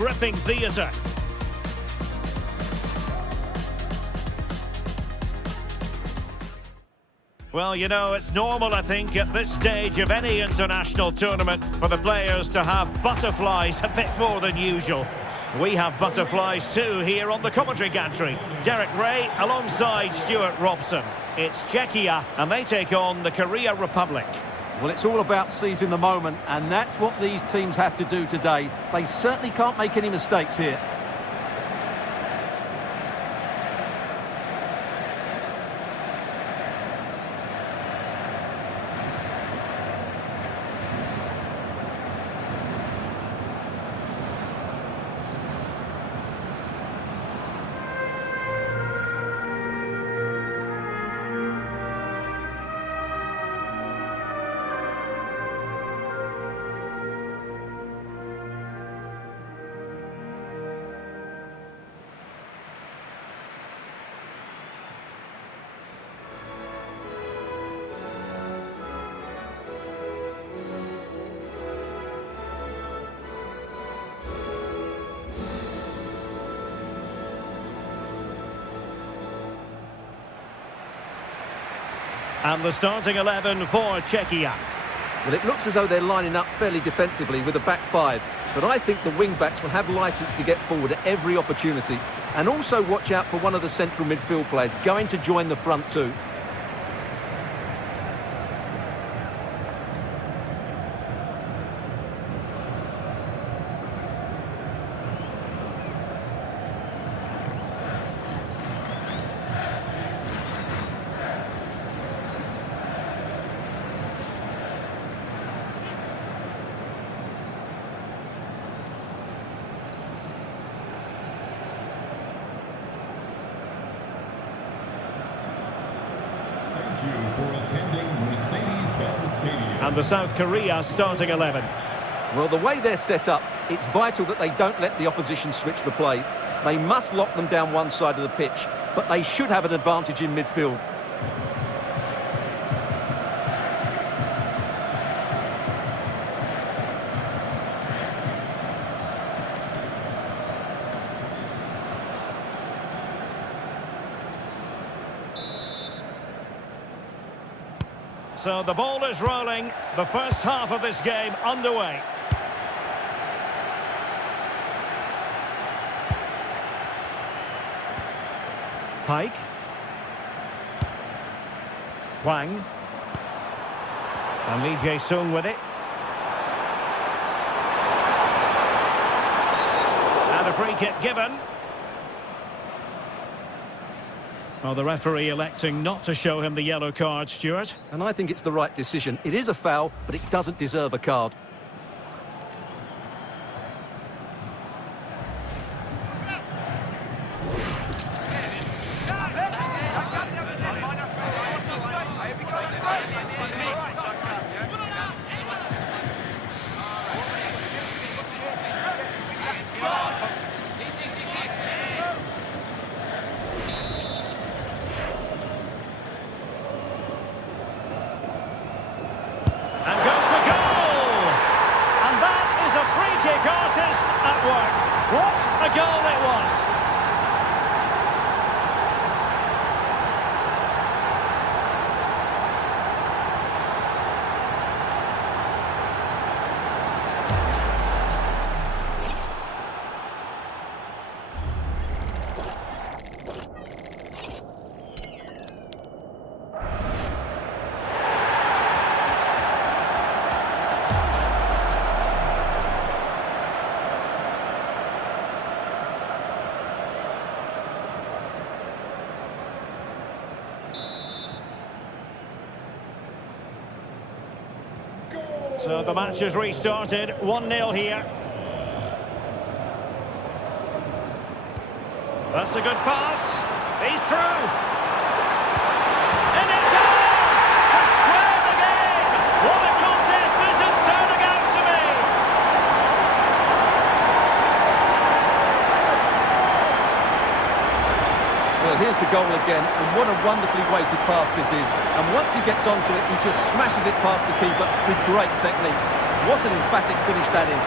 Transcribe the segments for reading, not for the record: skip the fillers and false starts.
Gripping theatre. Well, you know, it's normal, I think, at this stage of any international tournament for the players to have butterflies a bit more than usual. We have butterflies too here on the commentary gantry. Derek Ray alongside Stuart Robson. It's Czechia and they take on the Korea Republic. Well, it's all about seizing the moment, and that's what these teams have to do today. They certainly can't make any mistakes here. And the starting 11 for Czechia. Well, it looks as though they're lining up fairly defensively with a back five. But I think the wing-backs will have licence to get forward at every opportunity. And also watch out for one of the central midfield players going to join the front two. And the South Korea starting 11. Well, the way they're set up, it's vital that they don't let the opposition switch the play. They must lock them down one side of the pitch, but they should have an advantage in midfield. So the ball is rolling, the first half of this game underway. Pike. Hwang. And Lee Jae-sung with it. And a free kick given. Well, the referee electing not to show him the yellow card, Stuart. And I think it's the right decision. It is a foul, but it doesn't deserve a card. Artist at work. What a goal it was. So the match has restarted, 1-0 here. That's a good pass. He's through. And it goes to square the game. What a contest this is turning out to be. Well, here's the goal again, and what a wonderfully weighted pass this is. And once he gets onto it, he just smashes it past the keeper with great technique. What an emphatic finish that is.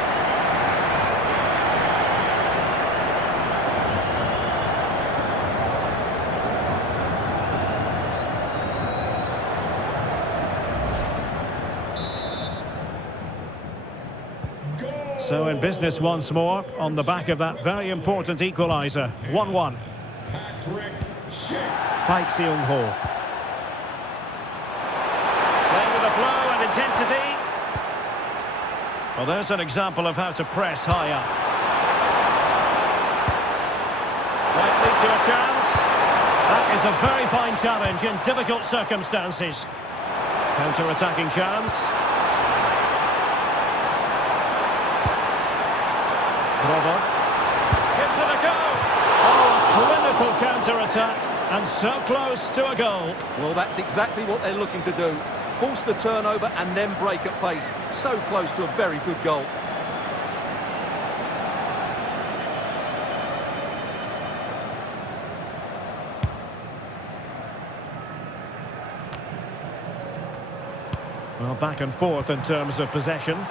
So in business once more on the back of that very important equaliser. 1-1. Park Seung-ho. Playing with a flow and intensity. Well, there's an example of how to press high up. Might lead to a chance. That is a very fine challenge in difficult circumstances. Counter-attacking chance. Robert gives it a go. Oh, clinical counter-attack, and so close to a goal. Well, that's exactly what they're looking to do. Force the turnover and then break at pace. So close to a very good goal. Well, back and forth in terms of possession.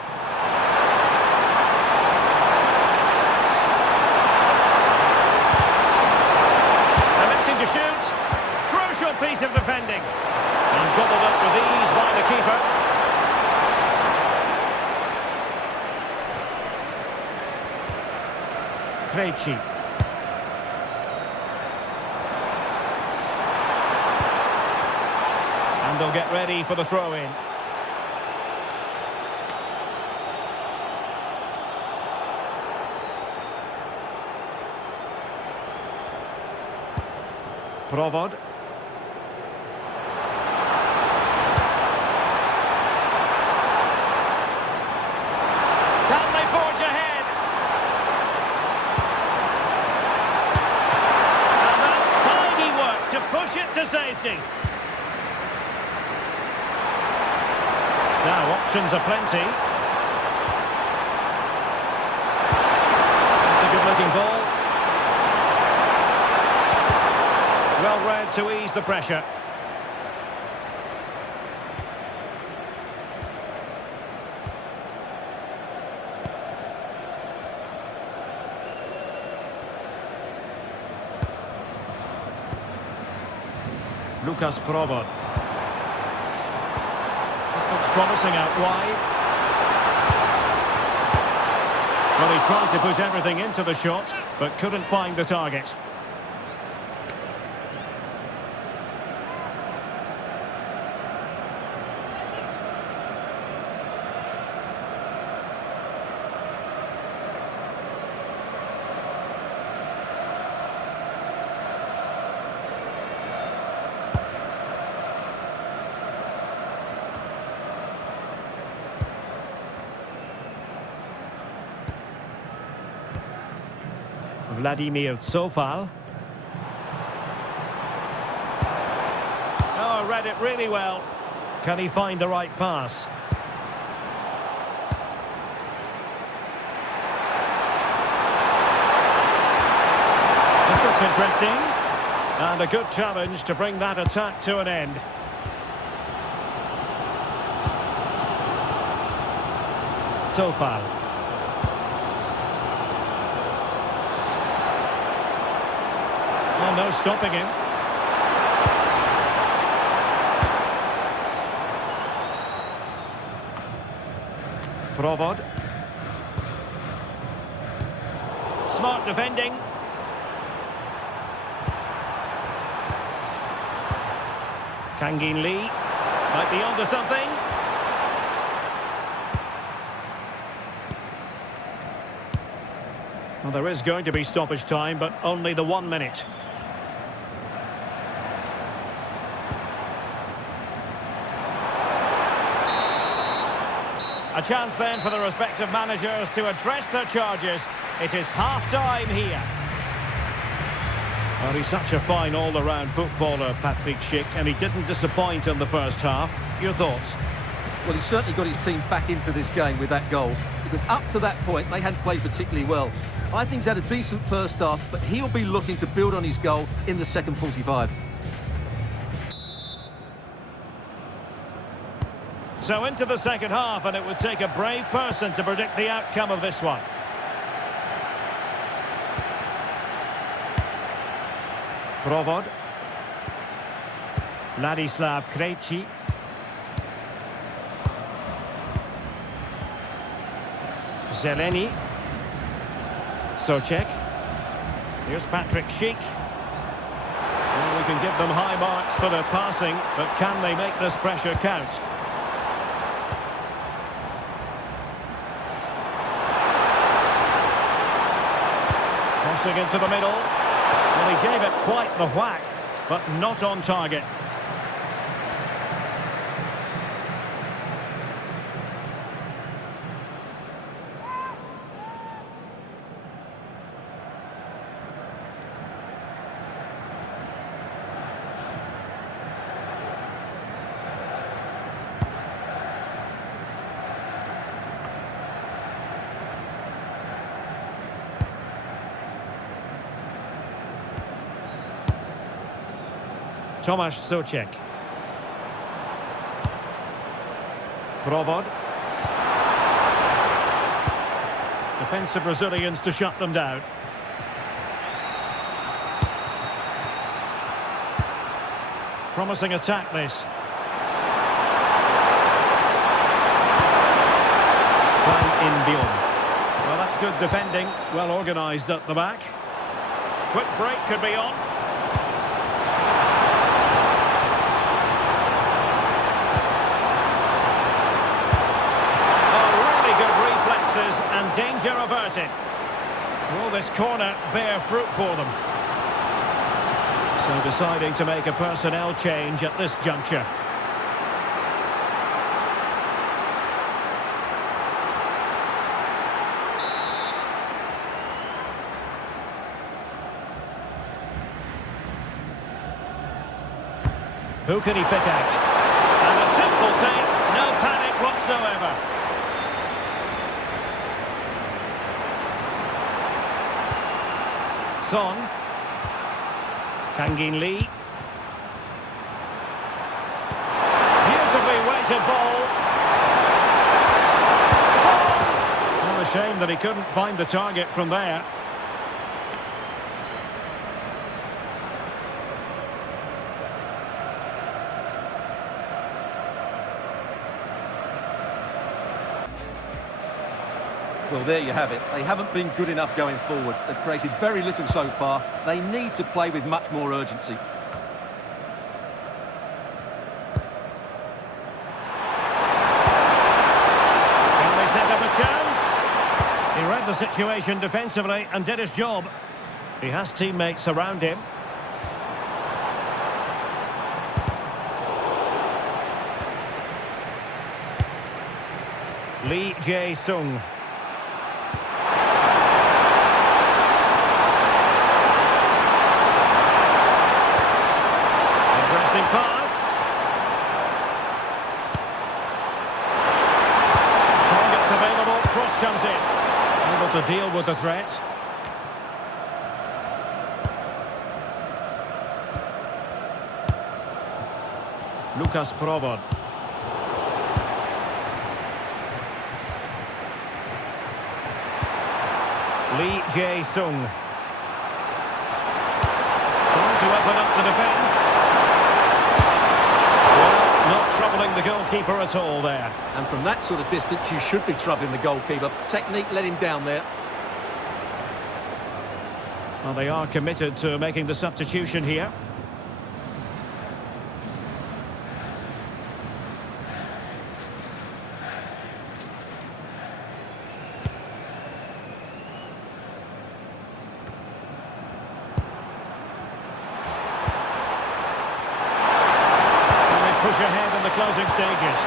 Piece of defending and gobbled up with ease by the keeper. Krejci. And they'll get ready for the throw-in. Provod. Push it to safety. Now options are plenty. That's a good-looking ball. Well read to ease the pressure. Lucas Provod. This looks promising out wide. Well, he tried to put everything into the shot, but couldn't find the target. Vladimir Zofal. Oh, read it really well. Can he find the right pass? This looks interesting. And a good challenge to bring that attack to an end. Zofal. Oh, no stopping him. Provod. Smart defending. Kangin Lee might be onto something. Well, there is going to be stoppage time, but only the 1 minute. A chance then for the respective managers to address their charges. It is half-time here. Well, he's such a fine all-around footballer, Patrick Schick, and he didn't disappoint in the first half. Your thoughts? Well, he certainly got his team back into this game with that goal, because up to that point, they hadn't played particularly well. I think he's had a decent first half, but he'll be looking to build on his goal in the second 45. So into the second half, and it would take a brave person to predict the outcome of this one. Provod. Ladislav Krejci. Zeleny. Socek. Here's Patrick Schick. Well, we can give them high marks for their passing, but can they make this pressure count? Crossing into the middle. Well, he gave it quite the whack, but not on target. Tomasz Socek. Provod. Defensive Brazilians to shut them down. Promising attack this. In Bion. Well, that's good defending. Well organised at the back. Quick break could be on. And danger averted. Will this corner bear fruit for them? So deciding to make a personnel change at this juncture. Who can he pick out? And a simple take, no panic whatsoever. Son. Kangin Lee. Beautifully weighted ball. Son! Well, a shame that he couldn't find the target from there. Well, there you have it. They haven't been good enough going forward. They've created very little so far. They need to play with much more urgency. Can they set up a chance? He read the situation defensively and did his job. He has teammates around him. Lee Jae-sung. Pass. Targets available, cross comes in. Able to deal with the threat. Lucas Provod. Lee Jae-sung. Trying to open up the defence. Not troubling the goalkeeper at all there. And from that sort of distance, you should be troubling the goalkeeper. Technique let him down there. Well, they are committed to making the substitution here. Push ahead in the closing stages.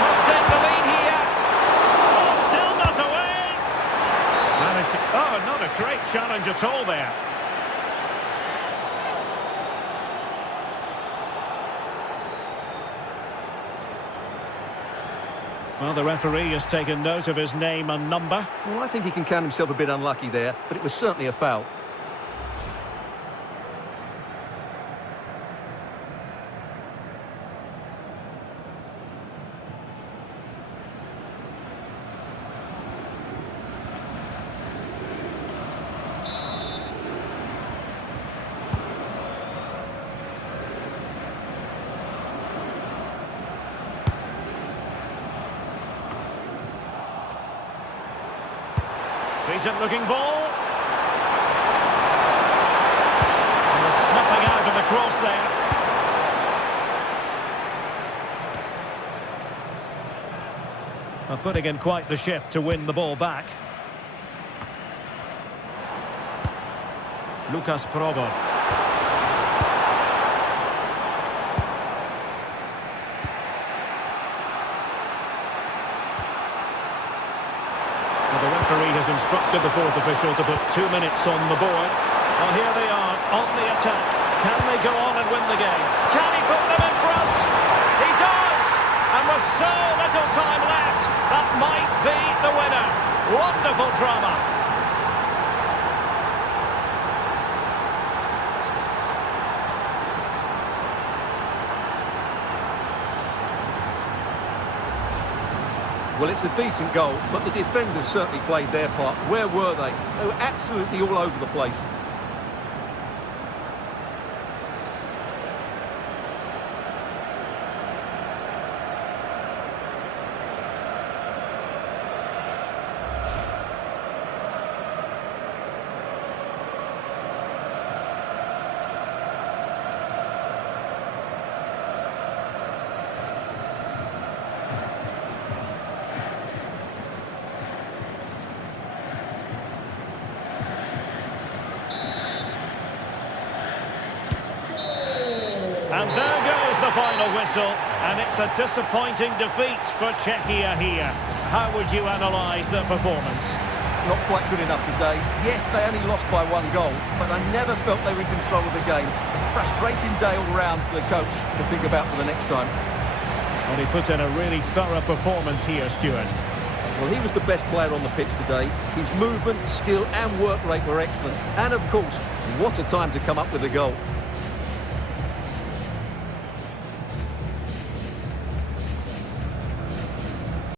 Must take the lead here. Oh, still not away. Managed to... Oh, not a great challenge at all there. Well, the referee has taken note of his name and number. Well, I think he can count himself a bit unlucky there, but it was certainly a foul. Decent-looking ball. And the snuffing out of the cross there. Putting in quite the shift to win the ball back. Lucas Provo. Well, the referee has instructed the fourth official to put 2 minutes on the board. Well, here they are on the attack. Can they go on and win the game? Can he put them in front? He does! And with so little time left, that might be the winner. Wonderful drama. Well, it's a decent goal, but the defenders certainly played their part. Where were they? They were absolutely all over the place. And there goes the final whistle, and it's a disappointing defeat for Czechia here. How would you analyse the performance? Not quite good enough today. Yes, they only lost by 1 goal, but I never felt they were in control of the game. A frustrating day all round for the coach to think about for the next time. Well, he put in a really thorough performance here, Stuart. Well, he was the best player on the pitch today. His movement, skill and work rate were excellent. And of course, what a time to come up with a goal.